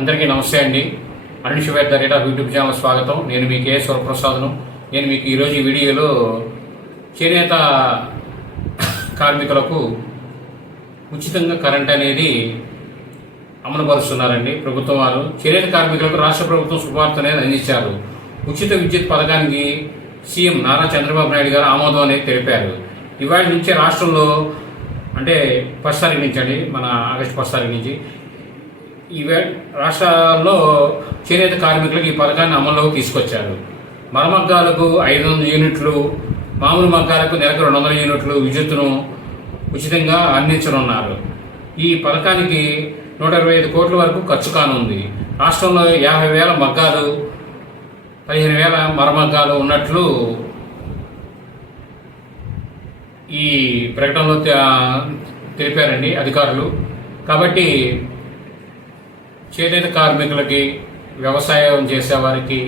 అందరికీ నమస్తే అండి. Arun Shiver the rate of YouTube channel స్వాగతం. నేను మీ కే స్వరప్రసాద్ను. నేను మీకు ఈరోజు ఈ వీడియోలో చేనేత కార్మికులకు ఉచితంగా కరెంట్ అనేది అమలుపరుస్తున్నారండి ప్రభుత్వం వారు. చేనేత కార్మికులకు రాష్ట్ర ప్రభుత్వం శుభవార్త అనేది అందించారు. ఉచిత విద్యుత్ పథకానికి సీఎం నారా చంద్రబాబు నాయుడు గారు ఆమోదం అనేది తెలిపారు. ఇవాళ నుంచే రాష్ట్రంలో అంటే 1 తారీఖు నుంచి అండి, మన ఆగస్టు 1 తారీఖు నుంచి రాష్ట్రాల్లో చేనేత కార్మికులకు ఈ పథకాన్ని అమల్లోకి తీసుకొచ్చారు. మరమగ్గాలకు 500 యూనిట్లు, మామూలు మగ్గాలకు నెలకు 200 యూనిట్లు విద్యుత్తును ఉచితంగా అందించనున్నారు. ఈ పథకానికి 125 కోట్ల వరకు ఖర్చు కానుంది. రాష్ట్రంలో 50,000 మగ్గాలు, 15,000 మరమగ్గాలు ఉన్నట్లు ఈ ప్రకటనలో తెలిపారండి అధికారులు. కాబట్టి చేనేత కార్మికులకి, వ్యవసాయం చేసేవారికి,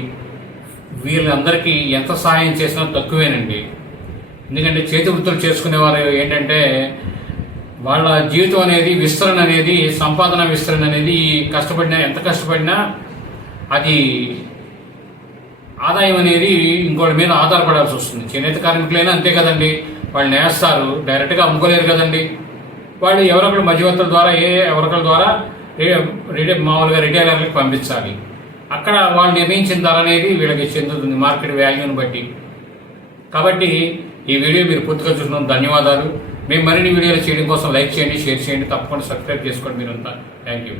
వీళ్ళందరికీ ఎంత సహాయం చేసినా తక్కువేనండి. ఎందుకంటే చేతి వృత్తులు చేసుకునేవారు ఏంటంటే వాళ్ళ జీవితం అనేది విస్తరణ అనేది, సంపాదన విస్తరణ అనేది ఎంత కష్టపడినా అది ఆదాయం అనేది ఇంకోటి మీద ఆధారపడాల్సి వస్తుంది. చేనేత కార్మికులైనా అంతే కదండి, వాళ్ళు నేస్తారు, డైరెక్ట్గా అమ్ముకోలేరు కదండి. వాళ్ళు ఎవరొకరు మధ్యవర్తుల ద్వారా ఎవరొకరి ద్వారా మామూలుగా రిటైలర్లకు పంపించాలి. అక్కడ వాళ్ళు నిర్ణయించిన ధర అనేది వీళ్ళకి చెందుతుంది మార్కెట్ వాల్యూని బట్టి. కాబట్టి ఈ వీడియో మీరు పూర్తిగా చూసినందుకు ధన్యవాదాలు. మేము మరిన్ని వీడియోలు చేయడం కోసం లైక్ చేయండి, షేర్ చేయండి, తప్పకుండా సబ్స్క్రైబ్ చేసుకోండి మీరంతా. Thank you.